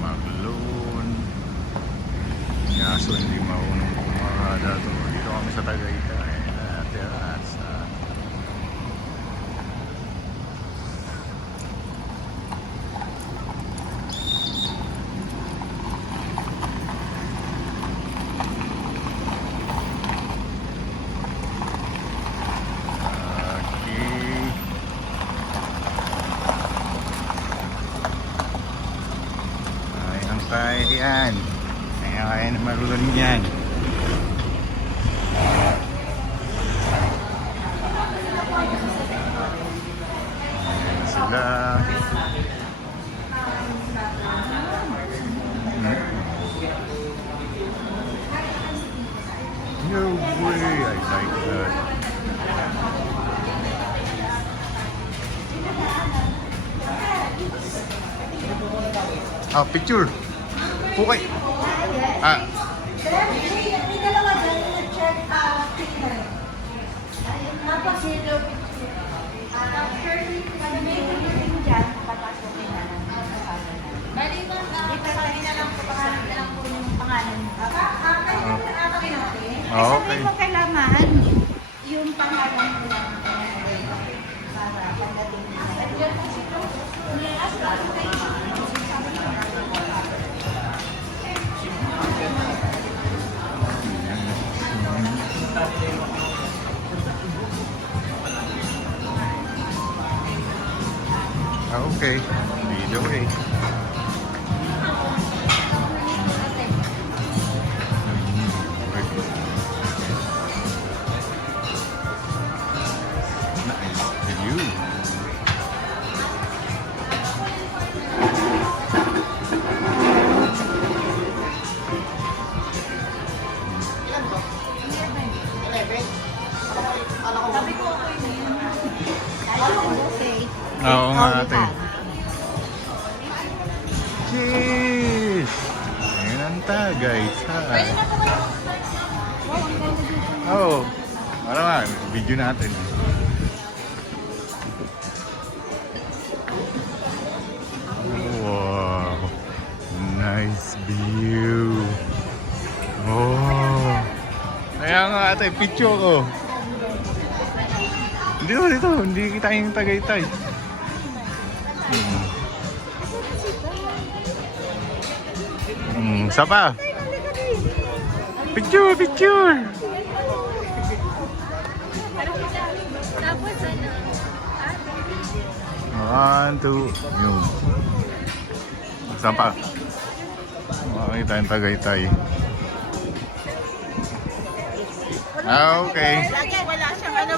Magloon. Yaso hindi maunong kumada to. Dito kami sa Tagaytay. Terasa. Okay. Ayan. Kaya na marulun yan. Ayan sila. No way, I like that. Ah, picture. Okay. Ah. May dalawa dyan na check cleaner. Tapos ito, after may tingin dyan, papasok na lang. Bali ba? Ipapagin na lang po, pangalan na lang po yung pangalan. Kaya natin. Okay. Sabi ko kailangan yung pangalan mo lang. Para pagdating na. Diyan po sila. Okay. Lead the way. Nice view. Sabi ko ako yun. Okay. Oo nga ate. Cheers! Ngayon ang tagay sa... Oo. Para nga, video natin. Wow! Nice view! Oh! Kaya nga ate, picture ko. Hindi kita yung Tagaytay. Isa pa. Picture, picture. One, two, yun. Isa pa. Makakita yung Tagaytay. Okay. Wala siyang ano.